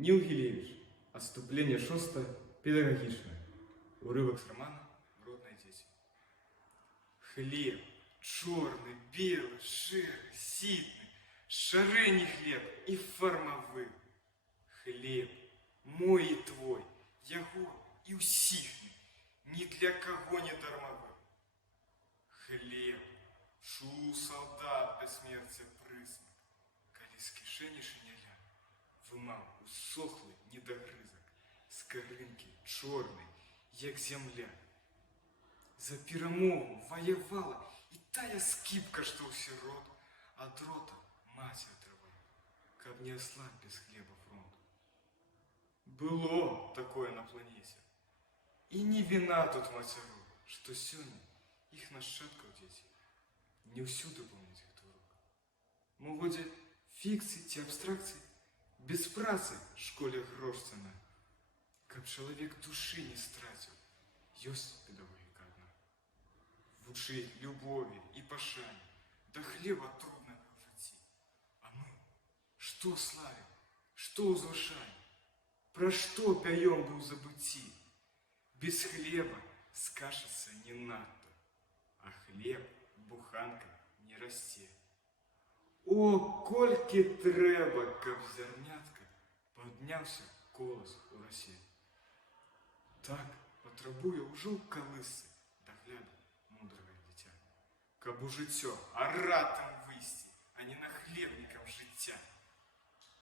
Ніл Гілевіч. Отступление 6. Педагогічне. Урывок з романа «Родные дети». Хлеб. Черный, белый, шерый, ситный, шарений хлеб и формовый. Хлеб мой и твой, яго и усихный, ни для кого не дармовый. Хлеб, шу солдат бессмертия прыснак, коли с кишени шинеля вымал усохлый недогрызок, с корынки черной, як земля. За перамогу воевала и тая скипка, что у сирот от рота мать отрывала, каб не ослаб без хлеба фронт. Было такое на планете. И не вина тут матеру, что сёння их нащадков дети не всюду помнят этот урок. Моводе фикции те абстракции без працы в школе грош цена. Каб человек души не стратил, ёсць педагогика одна. Вучить любови и пошане, до хлеба трудно в житті. А мы что славим, что возвышаем, про что пяем бы в забытии? Без хлеба скашется не надто, а хлеб буханка не расте. О, кольки трэба, каб зернятка поднялся колос у росе. Так потребує ўжо калысы догляду мудрого дитя. Каб у жыццё аратам выйсці, а не нахлебникам жыцця.